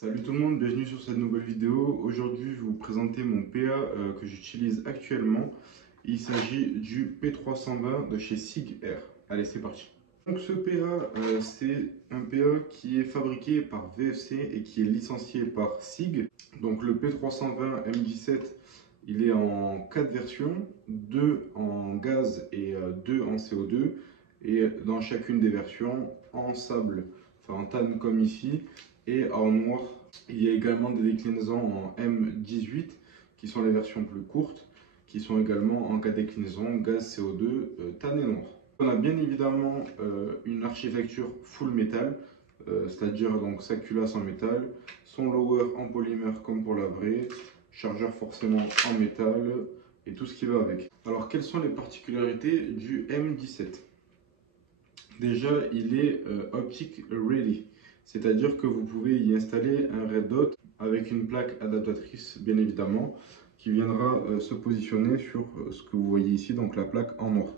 Salut tout le monde, bienvenue sur cette nouvelle vidéo. Aujourd'hui, je vais vous présenter mon PA que j'utilise actuellement. Il s'agit du P320 de chez SIG Air. Allez, c'est parti. Donc ce PA, c'est un PA qui est fabriqué par VFC et qui est licencié par SIG. Donc le P320 M17, il est en 4 versions, 2 en gaz et 2 en CO2. Et dans chacune des versions, en sable, enfin en tanne comme ici, et en noir. Il y a également des déclinaisons en M18 qui sont les versions plus courtes, qui sont également en 4 déclinaisons gaz, CO2, tanne et noir. On a bien évidemment une architecture full métal, c'est-à-dire donc sa culasse en métal, son lower en polymère comme pour la vraie, chargeur forcément en métal et tout ce qui va avec. Alors quelles sont les particularités du M17? Déjà, il est optic ready, c'est-à-dire que vous pouvez y installer un red dot avec une plaque adaptatrice, bien évidemment, qui viendra se positionner sur ce que vous voyez ici, donc la plaque en noir.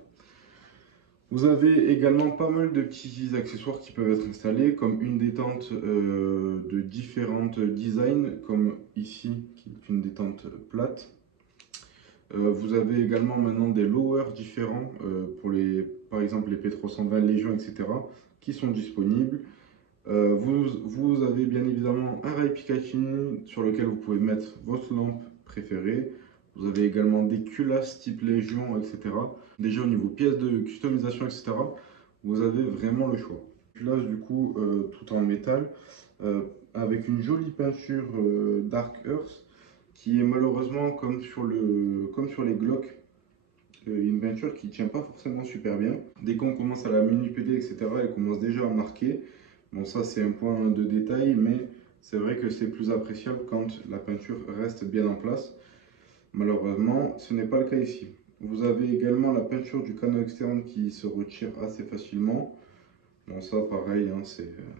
Vous avez également pas mal de petits accessoires qui peuvent être installés, comme une détente de différentes designs, comme ici, qui est une détente plate. Vous avez également maintenant des lowers différents pour par exemple les P320 Légion, etc. qui sont disponibles. Vous avez bien évidemment un rail Picatinny sur lequel vous pouvez mettre votre lampe préférée. Vous avez également des culasses type Légion, etc. Déjà au niveau pièces de customisation, etc. Vous avez vraiment le choix. Culasse du coup tout en métal avec une jolie peinture Dark Earth qui est malheureusement comme sur les Glock, une peinture qui ne tient pas forcément super bien. Dès qu'on commence à la manipuler, etc., elle commence déjà à marquer. Bon, ça c'est un point de détail, mais c'est vrai que c'est plus appréciable quand la peinture reste bien en place. Malheureusement, ce n'est pas le cas ici. Vous avez également la peinture du canon externe qui se retire assez facilement. Bon, ça pareil, hein,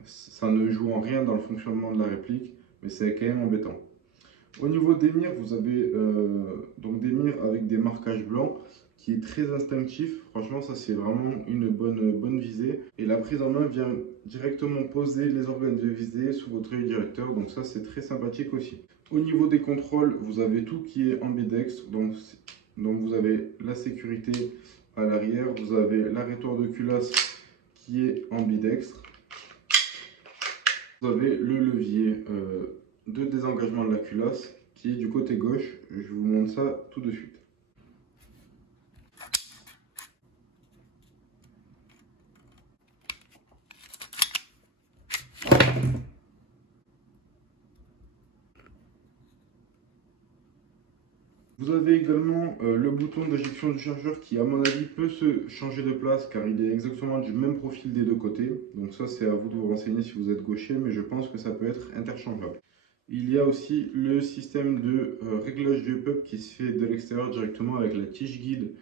ça ne joue en rien dans le fonctionnement de la réplique, mais c'est quand même embêtant. Au niveau des mires, vous avez donc des mires avec des marquages blancs qui est très instinctif. Franchement, ça c'est vraiment une bonne visée. Et la prise en main vient directement poser les organes de visée sous votre œil directeur. Donc ça c'est très sympathique aussi. Au niveau des contrôles, vous avez tout qui est ambidextre. Donc vous avez la sécurité à l'arrière. Vous avez l'arrêteur de culasse qui est ambidextre. Vous avez le levier de désengagement de la culasse qui est du côté gauche. Je vous montre ça tout de suite. Vous avez également le bouton d'éjection du chargeur qui, à mon avis, peut se changer de place car il est exactement du même profil des deux côtés. Donc ça, c'est à vous de vous renseigner si vous êtes gaucher, mais je pense que ça peut être interchangeable. Il y a aussi le système de réglage du pop qui se fait de l'extérieur directement avec la tige guide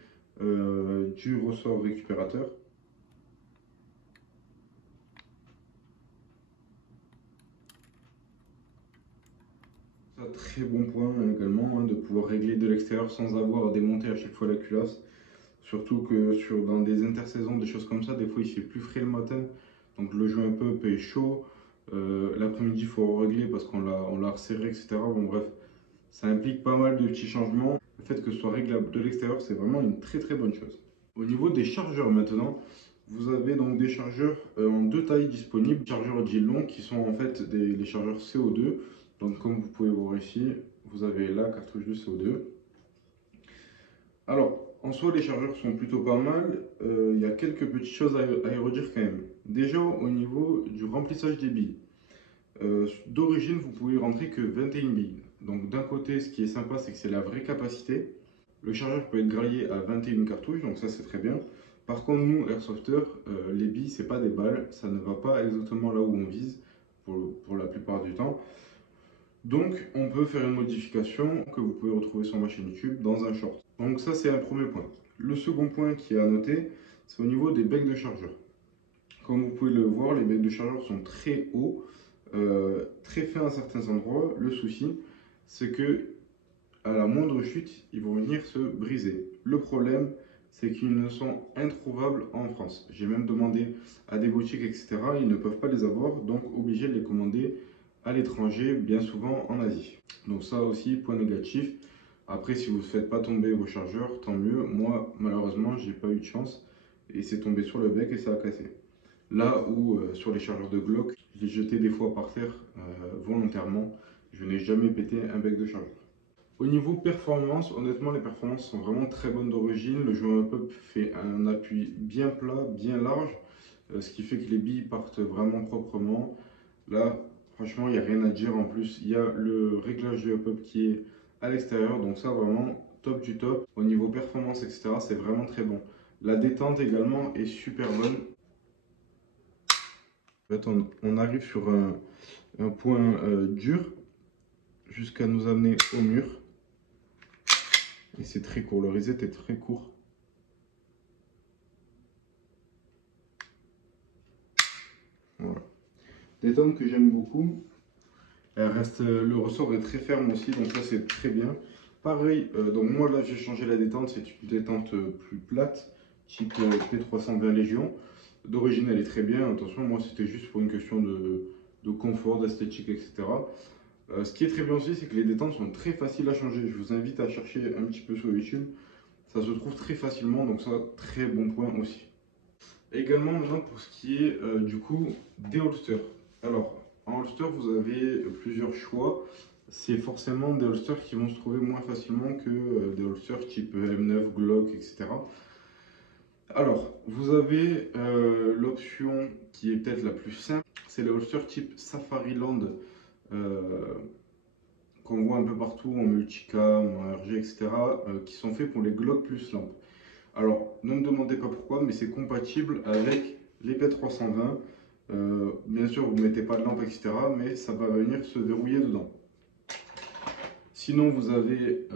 du ressort récupérateur. Très bon point également de pouvoir régler de l'extérieur sans avoir à démonter à chaque fois la culasse. Surtout que dans des intersaisons, des choses comme ça, des fois il fait plus frais le matin. Donc le jeu un peu est chaud. L'après-midi, il faut régler parce qu'on l'a resserré, etc. Bon bref, ça implique pas mal de petits changements. Le fait que ce soit réglable de l'extérieur, c'est vraiment une très bonne chose. Au niveau des chargeurs maintenant, vous avez donc des chargeurs en deux tailles disponibles. Chargeurs dits longs qui sont en fait les chargeurs CO2. Donc comme vous pouvez voir ici, vous avez la cartouche de CO2. Alors, en soi, les chargeurs sont plutôt pas mal. Il y a quelques petites choses à y redire quand même. Déjà, au niveau du remplissage des billes. D'origine, vous pouvez rentrer que 21 billes. Donc d'un côté, ce qui est sympa, c'est que c'est la vraie capacité. Le chargeur peut être graillé à 21 cartouches, donc ça c'est très bien. Par contre, nous, Airsofters, les billes, c'est pas des balles. Ça ne va pas exactement là où on vise, pour la plupart du temps. Donc, on peut faire une modification que vous pouvez retrouver sur ma chaîne YouTube dans un short. Donc ça, c'est un premier point. Le second point qui est à noter, c'est au niveau des becs de chargeur. Comme vous pouvez le voir, les becs de chargeur sont très hauts, très fins à certains endroits. Le souci, c'est que à la moindre chute, ils vont venir se briser. Le problème, c'est qu'ils ne sont introuvables en France. J'ai même demandé à des boutiques, etc. Ils ne peuvent pas les avoir, donc obligé de les commander à l'étranger, bien souvent en Asie. Donc ça aussi, point négatif. Après, si vous ne faites pas tomber vos chargeurs, tant mieux. Moi, malheureusement, j'ai pas eu de chance et c'est tombé sur le bec et ça a cassé. Là où sur les chargeurs de Glock, je les jetais des fois par terre volontairement. Je n'ai jamais pété un bec de chargeur. Au niveau performance, honnêtement, les performances sont vraiment très bonnes d'origine. Le joint up fait un appui bien plat, bien large, ce qui fait que les billes partent vraiment proprement. Là, franchement, il n'y a rien à dire. En plus, il y a le réglage du up qui est à l'extérieur, donc ça, vraiment top du top. Au niveau performance, etc., c'est vraiment très bon. La détente également est super bonne. En fait, on arrive sur un point dur jusqu'à nous amener au mur. Et c'est très court, le reset est très court. Voilà. Détente que j'aime beaucoup. Elle reste, le ressort est très ferme aussi, donc ça c'est très bien. Pareil, donc moi là j'ai changé la détente, c'est une détente plus plate, type P320 Légion. D'origine elle est très bien, attention, moi c'était juste pour une question de confort, d'esthétique, etc. Ce qui est très bien aussi, c'est que les détentes sont très faciles à changer. Je vous invite à chercher un petit peu sur YouTube. Ça se trouve très facilement, donc ça, très bon point aussi. Également, maintenant, pour ce qui est du coup des holsters. Alors, en holster, vous avez plusieurs choix. C'est forcément des holsters qui vont se trouver moins facilement que des holsters type M9, Glock, etc. Alors, vous avez l'option qui est peut-être la plus simple. C'est les holsters type Safariland qu'on voit un peu partout en multicam, en RG, etc. Qui sont faits pour les Glock plus lampe. Alors, ne me demandez pas pourquoi, mais c'est compatible avec les P320. Bien sûr, vous ne mettez pas de lampe, etc., mais ça va venir se verrouiller dedans. Sinon, vous avez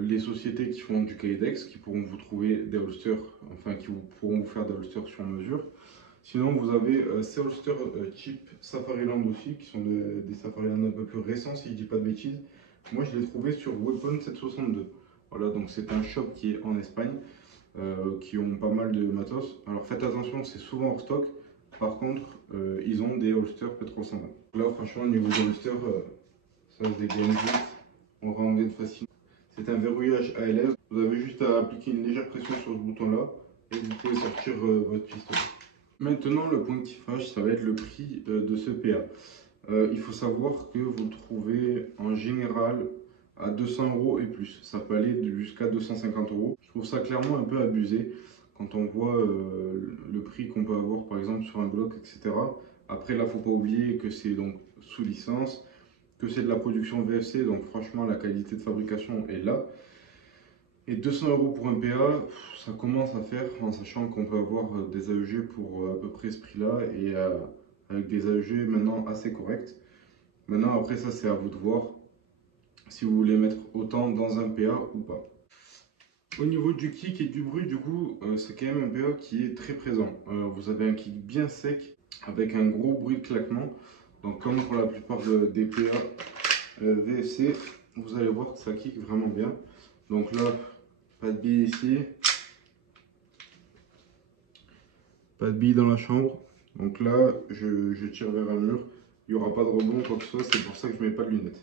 les sociétés qui font du Kydex, qui pourront vous trouver des holsters, enfin, qui pourront vous faire des holsters sur mesure. Sinon, vous avez ces holsters type Safariland aussi, qui sont des Safariland un peu plus récents, si je ne dis pas de bêtises. Moi, je l'ai trouvé sur Weapon 762. Voilà, donc c'est un shop qui est en Espagne. Qui ont pas mal de matos. Alors faites attention, c'est souvent hors stock. Par contre, ils ont des holsters P320. Là, franchement, au niveau des holsters, ça se dégaine vite. On rengaine facilement. C'est un verrouillage ALS. Vous avez juste à appliquer une légère pression sur ce bouton-là et vous pouvez sortir votre pistolet. Maintenant, le ponctifage, ça va être le prix de ce PA. Il faut savoir que vous le trouvez en général à 200 € et plus. Ça peut aller jusqu'à 250 €. Je trouve ça clairement un peu abusé quand on voit le prix qu'on peut avoir par exemple sur un Glock, etc. Après là, faut pas oublier que c'est donc sous licence, que c'est de la production VFC, donc franchement la qualité de fabrication est là. Et 200 € pour un PA, ça commence à faire, en sachant qu'on peut avoir des AEG pour à peu près ce prix-là et avec des AEG maintenant assez corrects. Maintenant, après ça, c'est à vous de voir si vous voulez mettre autant dans un PA ou pas. Au niveau du kick et du bruit, du coup, c'est quand même un PA qui est très présent. Vous avez un kick bien sec avec un gros bruit de claquement. Donc, comme pour la plupart des PA VFC, vous allez voir que ça kick vraiment bien. Donc là, pas de billes ici. Pas de billes dans la chambre. Donc là, je tire vers un mur. Il n'y aura pas de rebond, quoi que ce soit. C'est pour ça que je ne mets pas de lunettes.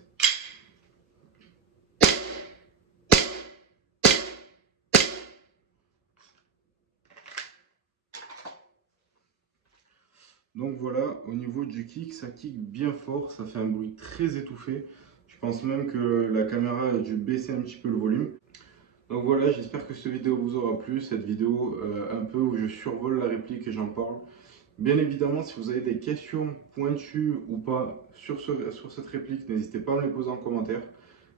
Donc voilà, au niveau du kick, ça kick bien fort, ça fait un bruit très étouffé. Je pense même que la caméra a dû baisser un petit peu le volume. Donc voilà, j'espère que cette vidéo vous aura plu, cette vidéo un peu où je survole la réplique et j'en parle. Bien évidemment, si vous avez des questions pointues ou pas sur cette réplique, n'hésitez pas à me les poser en commentaire.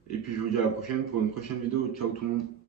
Et puis je vous dis à la prochaine pour une prochaine vidéo. Ciao tout le monde.